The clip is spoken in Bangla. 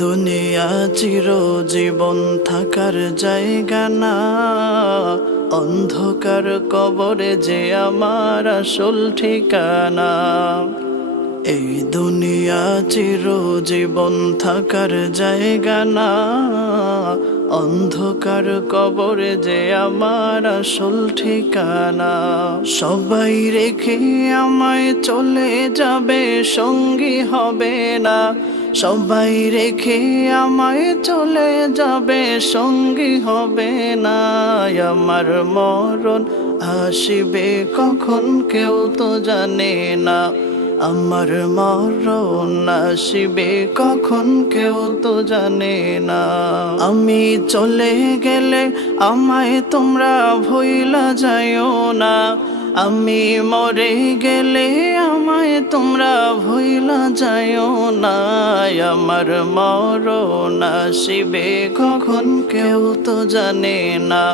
দুনিয়া চিরজীবন থাকার জায়গা না, অন্ধকার কবরে যে আমার আসল ঠিকানা। এই দুনিয়া চিরজীবন থাকার জায়গা না, অন্ধকার কবরে যে আমার আসল ঠিকানা। সবাই রেখে আমায় চলে যাবে, সঙ্গী হবে না। সবাই রেখে আমায় চলে যাবে, সঙ্গী হবে না। আমার মরণ আসিবে কখন কেউ তো জানে না। আমার মরণ আসিবে কখন কেউ তো জানে না। আমি চলে গেলে আমায় তোমরা ভুইলা যাইও না। আমি মরে গেলে আমায় তোমরা ভুইলা যাইও না। আমার মরণ আসিবে কখন কেউ তো জানে না।